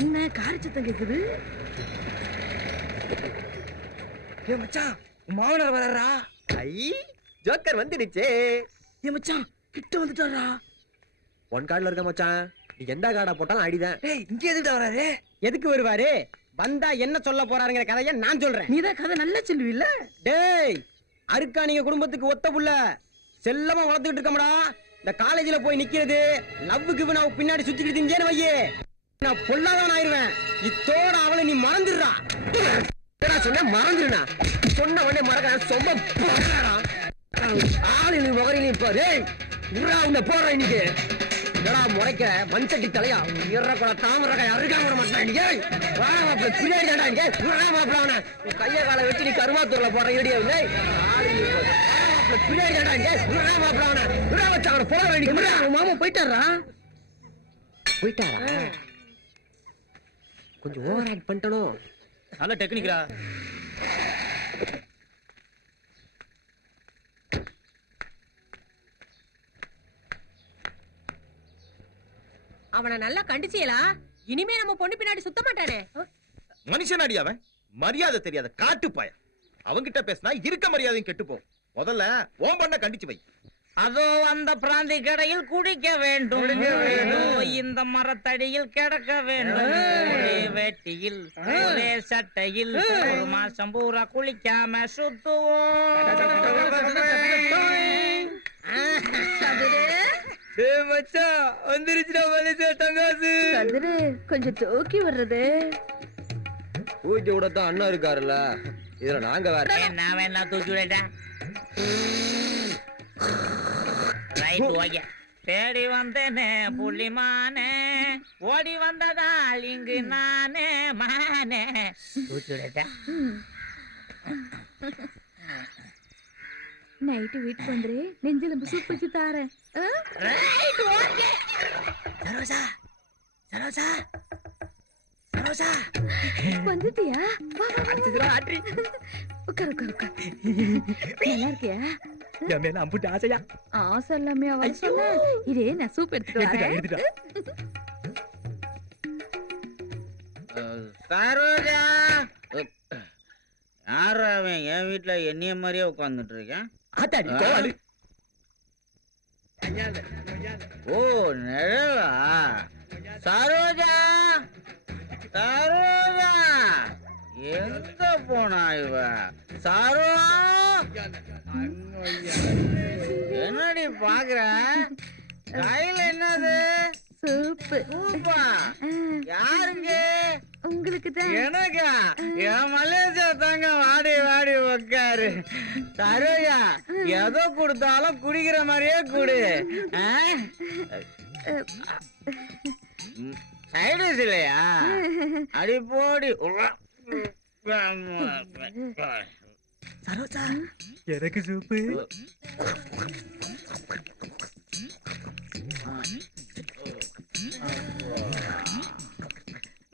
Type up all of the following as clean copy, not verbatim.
என்ன காரி சத்தம் கேக்குது? ஏ மச்சான், மாவனர் வர்றா. ஐ ஜோக்கர் வந்துடுச்சே. ஏ மச்சான், கிட்ட வந்துட்டாரா? ஒன் கார்டுல இருக்க மச்சான், நீ எந்த கார்டா போட்டாலும் அடிதான். டேய், இங்க எதுக்கு வராரு? எதுக்கு வருவாரு? வந்தா என்ன சொல்ல போறாருங்கிற கதையை நான் சொல்றேன். நீதான் கதை நல்லா சொல்லுவில்ல? டேய், அருக்காணிங்க குடும்பத்துக்கு ஒத்த புள்ள செல்லமா வளர்த்துக்கிட்டு இருக்கமாடா. இந்த காலேஜ்ல போய் நிக்கிறது லவ்வுக்கு நான் பின்னாடி சுத்திக்கிட்டு இருந்தேன்னு வையே, நான் பொல்லாதான் ஆயிருவேன். இத்தோட அவளை நீ மறந்துடுறா. சொன்ன மறந்துடுனா சொன்ன உடனே மறக்க சொம்ப ஆளு நீ முகரையிலையும் பாரு. உன்னை போற இன்னைக்கு என்னடா முறைக்க மண்சட்டி தலையா இறக்குற தாமரக்கா அருகா விட மாட்டான். வாழ பின்னாடி தாண்டா கைய காலை வச்சு நீ கருமாத்தூர்ல போற இடியா பின்னாடி தாண்டா வச்சு அவனை போற வேண்டிய மாமா போயிட்டாரா? போயிட்டாரா? கொஞ்சம் ஓவர் ஆக்ட் பண்ணிட்டனும். நல்ல டெக்னிக்கா. அவனை நல்லா கண்டிச்சியலா? இனிமே நம்ம பொண்ணு பின்னாடி சுத்த மாட்டானே. மனுஷன் அடி அவன், மரியாதை தெரியாத காட்டுப்பாய. அவங்கிட்ட பேசினா இருக்க மரியாதையும் கெட்டு போகும். முதல்ல ஓம் பண்ண கண்டிச்சு வை. அதோ அந்த பிராந்தி கடையில் குடிக்க வேண்டும், இந்த மரத்தடியில் கிடக்க வேண்டும், ஒரே வேட்டியில் ஒரே சட்டையில் ஒரு மாசம் பூரா குளிக்காம சுத்துவோம். கொஞ்சம் தூக்கி வர்றது. ஊட்டி விடத்தான் அண்ணா இருக்காருல்ல, இதுல நாங்க வேற. நான் வேணா தூக்கி விடட்டேன். Right, okay. தேடி வந்தேனே புள்ளிமானே, ஓடி வந்ததால் இங்கு நானே மானே. தூக்கி விடட்டேன். நைட்டு வீட்டுக்கு வந்துரு, நெஞ்சில சூப் வச்சு தாரேன். Right, okay. சரோஜா, சரோஜா, சரோஜா வந்துட்டியா? உட்கார் உட்கார் உட்கார். நல்லா இருக்கியா? என் மேல அம்புட்டு ஆசையா? ஆசை எல்லாமே அவ சொன்ன. இதே நான் சூப் எடுத்துட்டு வரேன். சரோஜா, யாரு அவன் என் வீட்டுல என்னைய மாதிரியே உட்கார்ந்துட்டு இருக்கேன்? ஓ, நிழலா? சரோஜா, சரோஜா, எங்க போனா இவ? சரோ, என்னடி பாக்குற? கையில என்னது? சூப்பு. சூப்பா? யாருக்கு? உங்களுக்கு தான். எனக்கா? என் மலேசியா தாங்க. வாடி வாடி உக்காரு. சரோஜா, எதை கொடுத்தாலும் குடிக்கிற மாதிரியே குடு. சைடிஸ் இல்லையா? அடி போடி. சரோஜா, எனக்கு சூப்பு.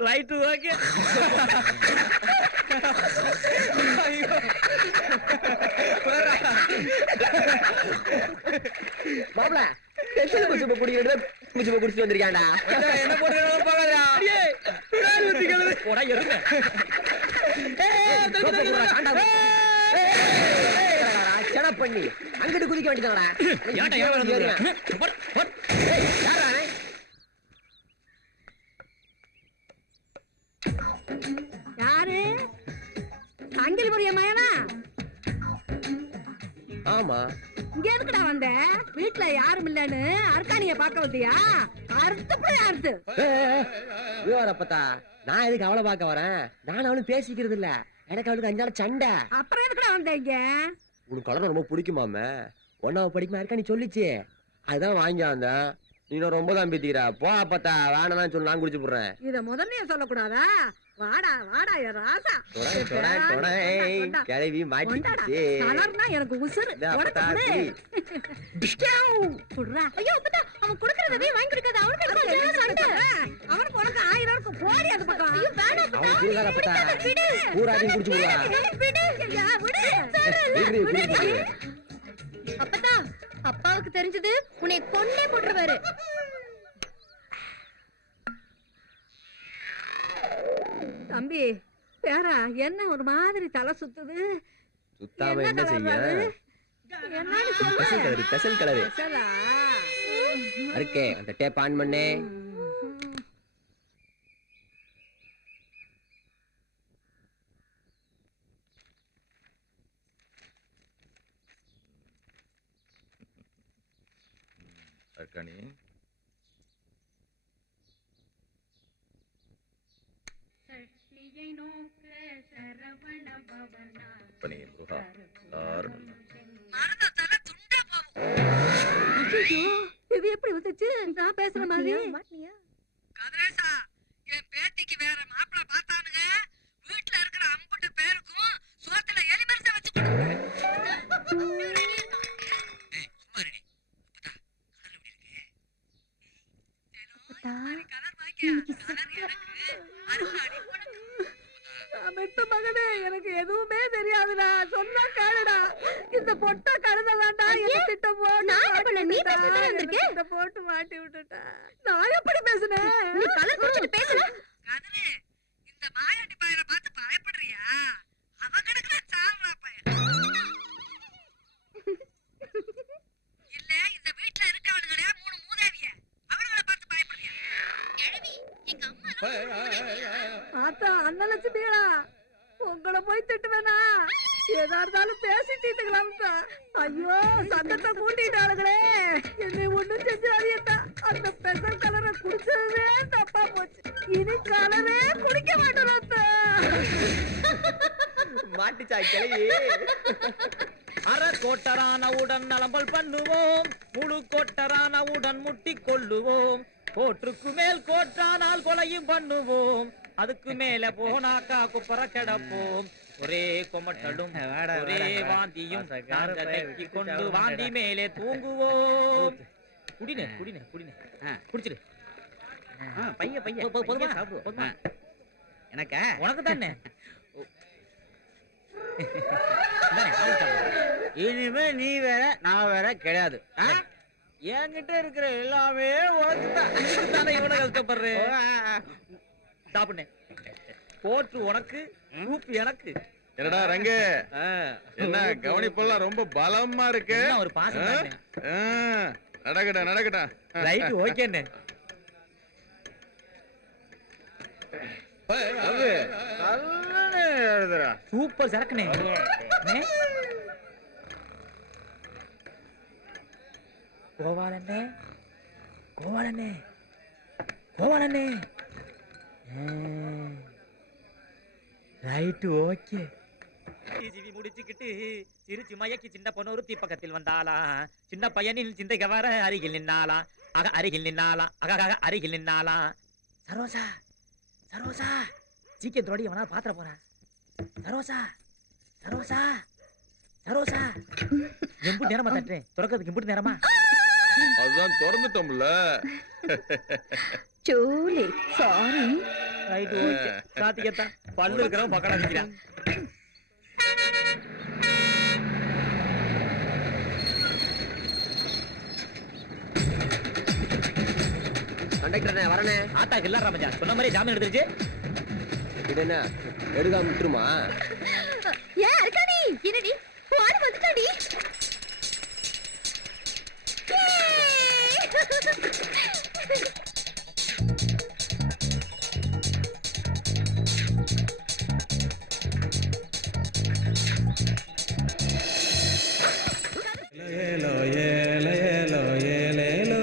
Right, okay. மாப்பிள குடிச்சு குடிக்கிறது குடிச்சிட்டு வந்திருக்காண்டா. என்ன போட்டு பாக்குறா? பண்ணி அங்கிட்டு குதிக்க வேண்டியதானே. யாரு? அஞ்சலி புரிய மயனா? ஆமா. இங்க எதுக்குடா வந்த? வீட்டுல யாரும் இல்லன்னு அர்க்காணிய பாக்க வந்தியா? அறுத்து அறுத்து அப்பத்தா, நான் எதுக்கு அவளை பார்க்க வரேன்? நான் அவளும் பேசிக்கிறது இல்ல, எனக்கு அவளுக்கு அஞ்சால சண்டை. அப்புறம் எதுக்குடா வந்த இங்க? உனக்கு கலர் ரொம்ப பிடிக்குமாமே, ஒன்னாவது படிக்குமா இருக்கானி சொல்லிச்சு, அதுதான் வாங்கி வந்தேன். நீ ரொம்ப தான் பேத்திக்கிற. போ அப்பத்தா, வேணாம் சொல்லு, நான் குடிச்சு போடுறேன். இத முதல்ல சொல்லக்கூடாதா? வாடா வாடா ராசா. கிளவி மாட்டிச்சு. கலர்னா எனக்கு உசுரு. ஐயோ அப்பா, அவன் குடுக்கறதே வாங்கி கொடுக்காத. அவனுக்கு அவனுக்கு உனக்கு 1000 இருக்கும். போடி அந்த பக்கம். ஐயோ வேணாம் அப்பா. அவன் குடுக்காத அப்பத்தா, பூராத்தையும் குடிச்சு போடுவா. அப்பதா, அப்பாவுக்கு தெரிஞ்சது உன்னை கொண்டே போட்டுருவாரு. தம்பி பேரா என்ன ஒரு மாதிரி தலை சுத்துது? சுத்தாம என்ன செய்ய? என்னன்னு சொல்லு. ஸ்பெஷல் கலரு பெசலா? இருக்கே. அந்த டேப் ஆன் பண்ணே. அர்க்காணி பனி முருகா எல்லாரும் ஐயோ, இது எப்படி வந்துச்சு? நான் பேசுற மாதிரி கதிரேசா, என் பேத்திக்கு வேற மாப்பிள பார்த்தானுங்க. வீட்டுல இருக்கிற அம்புட்டு பேருக்கும் சோத்துல எலிமரிச வச்சு மகனே, எனக்கு எதுவுமே தெரியாதுடா. சொன்னா கேளுடா. இந்த பொட்ட கழுத வேண்டாம் திட்ட போட்டு மாட்டி விட்டுட்டா. நான் எப்படி பேசுனேன்? கதிரு, இந்த மாயாண்டி பையனை பார்த்து பயப்படுறியா? அவன் கிடக்குற சாவா பையன். இல்ல இந்த வீட்டுல இருக்கவனுங்களே 3 மூதேவிய, அவனுங்கள பார்த்து பயப்படுறியா? கிழவி, எங்க அம்மா ஆத்தா அண்ணலட்சுமியா, உங்களை போய் திட்டுவேனா? ஏதா இருந்தாலும் பேசி தீட்டுக்கலாம். ஐயோ, சத்தத்தை கூட்டிட்டாளுங்களே. என்னை ஒண்ணும் செஞ்சாதியத்தா. அந்த பெசல் கலரை குடிச்சதே தப்பா போச்சு. இனி கலரே குடிக்க மாட்டேன். மாட்டிச்சா கிளவி? அரை கோட்டரானவுடன் நலம்பல் பண்ணுவோம், முழு கோட்டரானவுடன் முட்டி கொள்ளுவோம், கோற்றுக்கு மேல் கோட்டானால் கொலையும் பண்ணுவோம், அதுக்கு மேல போனாக்கா குப்பர கிடப்போம், ஒரே கொமட்டலும் ஒரே வாந்தியும் நாங்க தைக்கி கொண்டு வாந்தி மேலே தூங்குவோம். குடினே குடினே குடினே குடிச்சிடு. பையன் பையன் பொதுவா சாப்பிடுவோம். எனக்கு உனக்கு தானே. இனிமே நீ வேற நான் வேற கிடையாது. என்கிட்ட இருக்கிற எல்லாமே உனக்கு தான். இவனை கஷ்டப்படுறேன். சாப்பிடுனேன். கோட்டு உனக்கு, சூப்பு எனக்கு. என்னடா ரங்கு, என்ன கவனிப்பெல்லாம் ரொம்ப பலமா இருக்கு. ஒரு பாசம். நடக்கடா நடக்கடா. ரைட், ஓகேண்ணே. சூப்பர் சரக்குனே. கோவாலண்ணே கோவாலண்ணே கோவாலண்ணே. Right, okay. சிவி முடிச்சுக்கிட்டு சிரிச்சு மயக்கி சின்ன பொண்ணு ஒருத்தி பக்கத்தில் வந்தாளா. சின்ன பையனில் சிந்தைக்கு வர அருகில் நின்னாளா. ஆக அருகில் நின்னாளா. ஆக அருகில் நின்னாளா. சரோசா சரோசா, சீக்கிரத்தோட எவனா பாத்திர போறான். சரோசா சரோசா சரோசா. எம்புட்டு நேரமா தட்டுறேன், திறக்கிறதுக்கு எம்புட்டு நேரமா? அதுதான் திறந்துட்டோம்ல. Julie, sorry. Right, okay. காத்திக்கத்தான் பல்லு இருக்கிறவன் பக்கம் நிற்கிறான். கண்டக்டர் வரனே. ஆத்தாக்கு இல்ல ராமஜா, சொன்ன மாதிரி ஜாமீன் எடுத்துருச்சு. இது என்ன எடுக்காம விட்டுருமா? ஏன் இருக்காடி? என்னடி பாடு வந்துட்டாடி. ஏலோ ஏலோ ஏலோ ஏலேலோ.